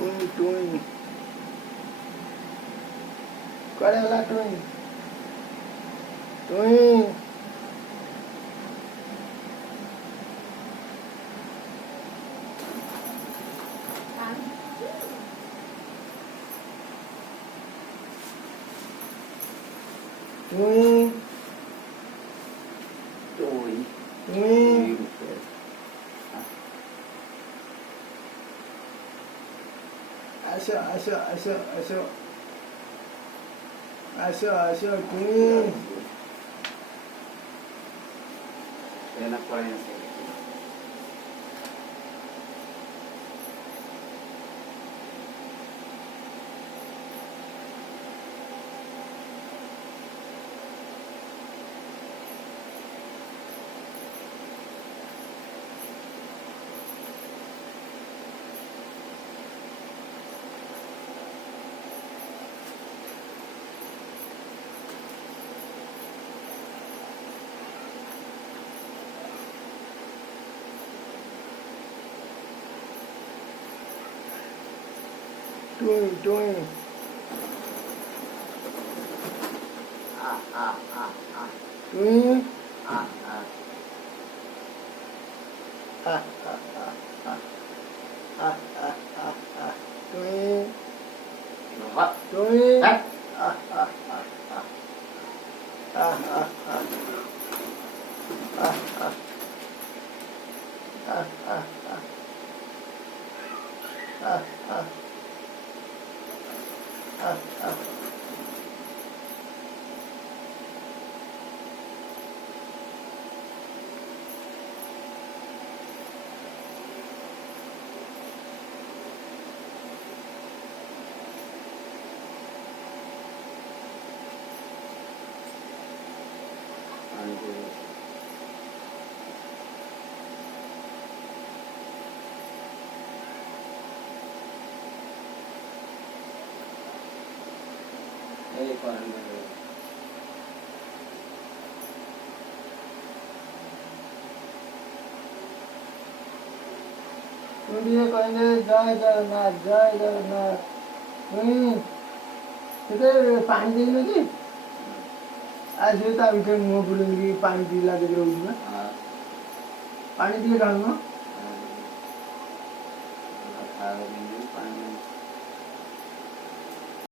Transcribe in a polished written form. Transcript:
টুই করে গেলা টুই টুই টুই Tôi টুই আসো আসো আসো আসো আসো আসো টুই enak kurangnya sih. টুই টুই টুই Ah, ah. টুই Kenapa? টুই Eh? Aduh. Koran dulu. টুডিয়ে কইলে জয় জগন্নাথ জয় জগন্নাথ টুই সেটা পানি দিই নাকি আর সে তা ভিতরে মুখ বুলে নিয়ে পানি দিয়ে লাগে রয়েছে না Ah, পানি দিয়ে ঢালনো ah, ah,